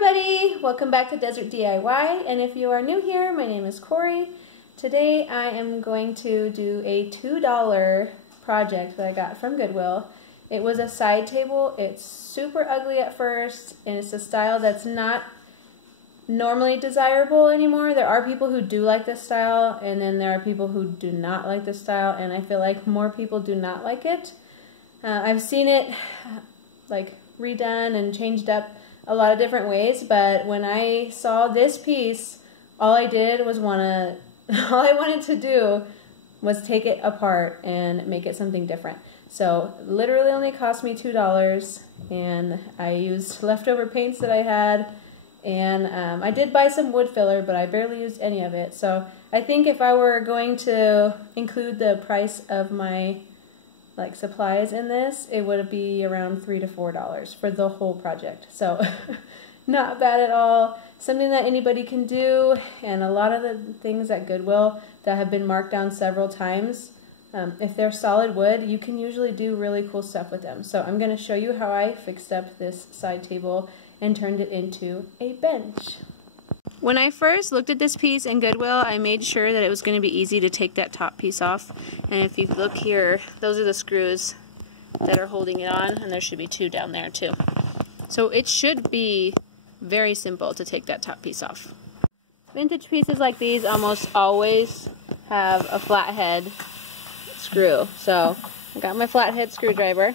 everybody! Welcome back to Desert DIY, and if you are new here, my name is Corey. Today I am going to do a $2 project that I got from Goodwill. It was a side table. It's super ugly at first, and it's a style that's not normally desirable anymore. There are people who do like this style, and then there are people who do not like this style, and I feel like more people do not like it. I've seen it like redone and changed up a lot of different ways, but when I saw this piece, all I wanted to do was take it apart and make it something different. So literally only cost me $2, and I used leftover paints that I had, and I did buy some wood filler, but I barely used any of it. So I think if I were going to include the price of my supplies in this, it would be around $3 to $4 for the whole project. So not bad at all. Something that anybody can do, and a lot of the things at Goodwill that have been marked down several times, if they're solid wood, you can usually do really cool stuff with them. So I'm going to show you how I fixed up this side table and turned it into a bench. When I first looked at this piece in Goodwill, I made sure that it was going to be easy to take that top piece off. And if you look here, those are the screws that are holding it on, and there should be two down there too. So it should be very simple to take that top piece off. Vintage pieces like these almost always have a flathead screw. So I got my flathead screwdriver,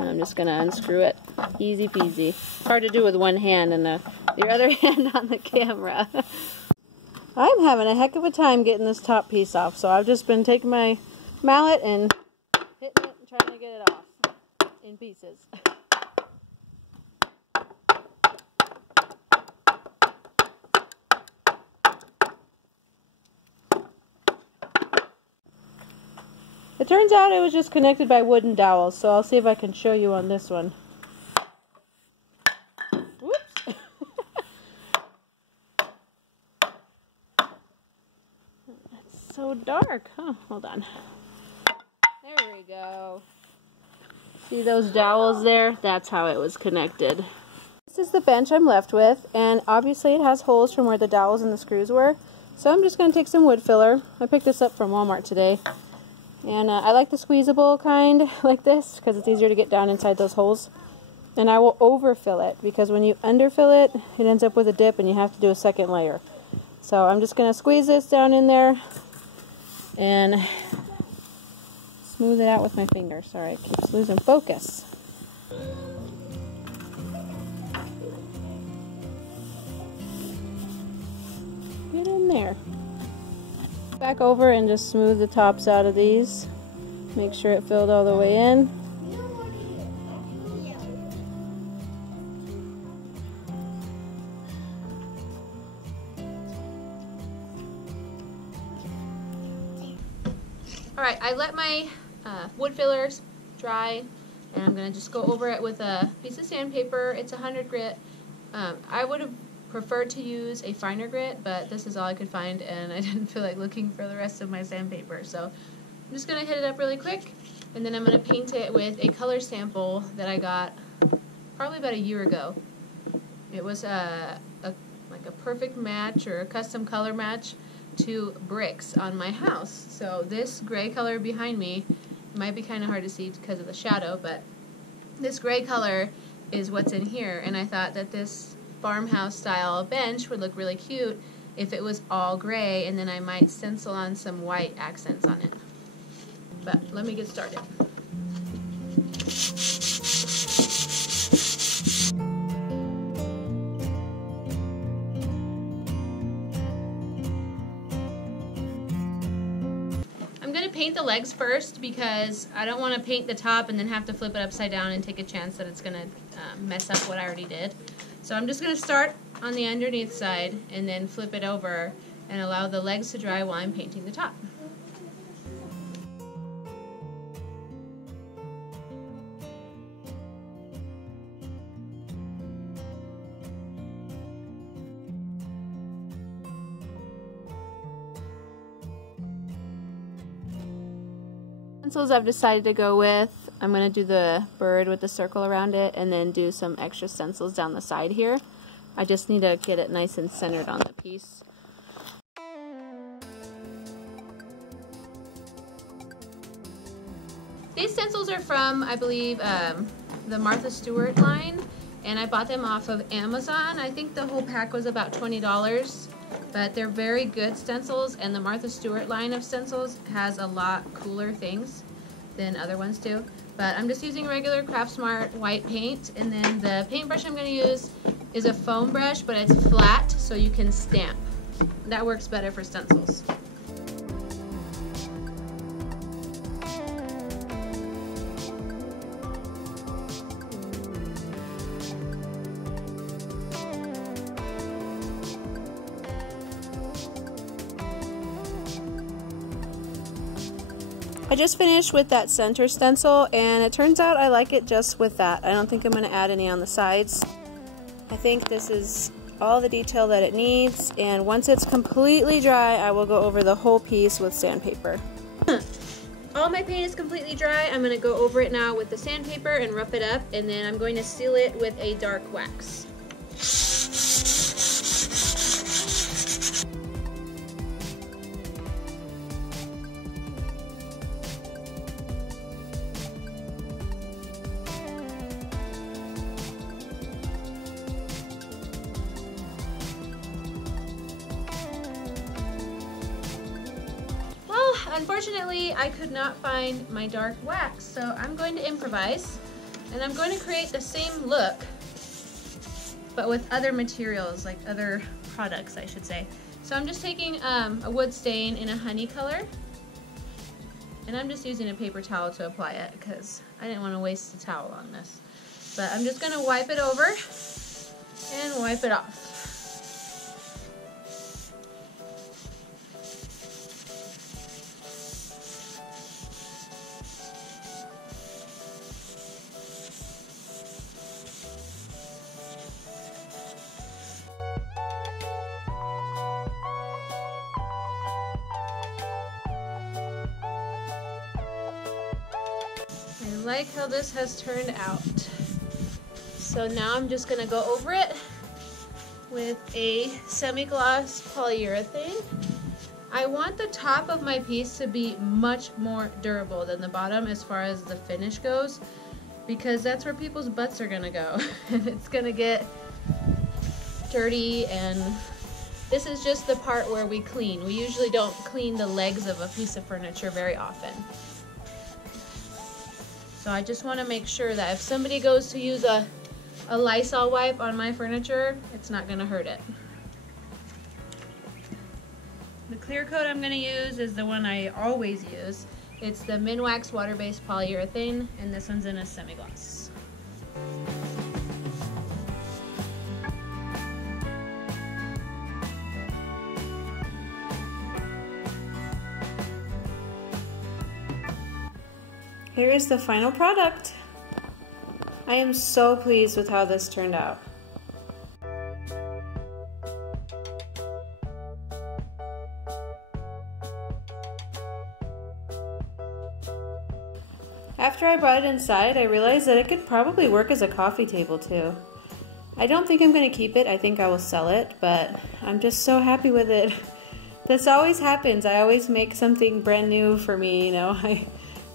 and I'm just going to unscrew it. Easy peasy. It's hard to do with one hand and your other hand on the camera. I'm having a heck of a time getting this top piece off, so I've just been taking my mallet and hitting it and trying to get it off in pieces. It turns out it was just connected by wooden dowels, so I'll see if I can show you on this one. Whoops! It's so dark. Huh, hold on. There we go. See those dowels there? That's how it was connected. This is the bench I'm left with, and obviously it has holes from where the dowels and the screws were. So I'm just going to take some wood filler. I picked this up from Walmart today. And I like the squeezable kind like this because it's easier to get down inside those holes. And I will overfill it because when you underfill it, it ends up with a dip and you have to do a second layer. So I'm just going to squeeze this down in there and smooth it out with my finger. Sorry, it keeps losing focus. Get in there. Back over and just smooth the tops out of these. Make sure it filled all the way in. Alright, I let my wood fillers dry, and I'm going to just go over it with a piece of sandpaper. It's 100 grit. I would have preferred to use a finer grit, but this is all I could find, and I didn't feel like looking for the rest of my sandpaper. So I'm just going to hit it up really quick, and then I'm going to paint it with a color sample that I got probably about a year ago. It was like a perfect match or a custom color match to bricks on my house. So this gray color behind me might be kind of hard to see because of the shadow, but this gray color is what's in here, and I thought that this farmhouse style bench would look really cute if it was all gray, and then I might stencil on some white accents on it. But let me get started. I'm going to paint the legs first because I don't want to paint the top and then have to flip it upside down and take a chance that it's going to mess up what I already did. So I'm just going to start on the underneath side and then flip it over and allow the legs to dry while I'm painting the top. Pencils I've decided to go with I'm going to do the bird with the circle around it and then do some extra stencils down the side here. I just need to get it nice and centered on the piece. These stencils are from, I believe, the Martha Stewart line, and I bought them off of Amazon. I think the whole pack was about $20, but they're very good stencils, and the Martha Stewart line of stencils has a lot cooler things than other ones do. But I'm just using regular Craftsmart white paint, and then the paintbrush I'm going to use is a foam brush, but it's flat so you can stamp. That works better for stencils. I just finished with that center stencil, and it turns out I like it just with that. I don't think I'm going to add any on the sides. I think this is all the detail that it needs, and once it's completely dry, I will go over the whole piece with sandpaper. All my paint is completely dry. I'm going to go over it now with the sandpaper and rough it up, and then I'm going to seal it with a dark wax. Unfortunately, I could not find my dark wax, so I'm going to improvise, and I'm going to create the same look, but with other materials, like other products, I should say. So I'm just taking a wood stain in a honey color, and I'm just using a paper towel to apply it because I didn't want to waste the towel on this. But I'm just going to wipe it over and wipe it off. I like how this has turned out. So now I'm just gonna go over it with a semi-gloss polyurethane. I want the top of my piece to be much more durable than the bottom as far as the finish goes, because that's where people's butts are gonna go. And it's gonna get dirty, and this is just the part where we clean. We usually don't clean the legs of a piece of furniture very often. So I just want to make sure that if somebody goes to use a Lysol wipe on my furniture, it's not going to hurt it. The clear coat I'm going to use is the one I always use. It's the Minwax water-based polyurethane, and this one's in a semi-gloss. Here is the final product. I am so pleased with how this turned out. After I brought it inside, I realized that it could probably work as a coffee table too. I don't think I'm going to keep it. I think I will sell it, but I'm just so happy with it. This always happens. I always make something brand new for me, you know.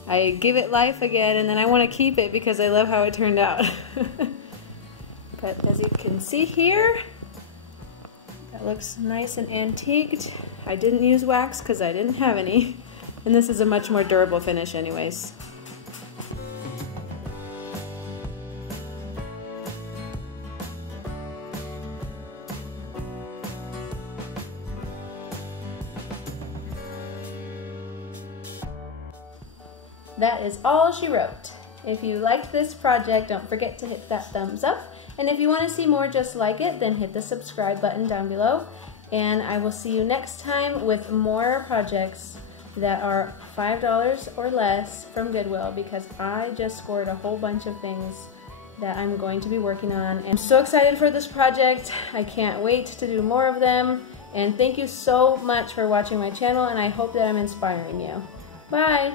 I give it life again, and then I want to keep it because I love how it turned out. But as you can see here, that looks nice and antiqued. I didn't use wax because I didn't have any, and this is a much more durable finish anyways. That is all she wrote. If you liked this project, don't forget to hit that thumbs up. And if you want to see more just like it, then hit the subscribe button down below. And I will see you next time with more projects that are $5 or less from Goodwill, because I just scored a whole bunch of things that I'm going to be working on. And I'm so excited for this project. I can't wait to do more of them. And thank you so much for watching my channel, and I hope that I'm inspiring you. Bye!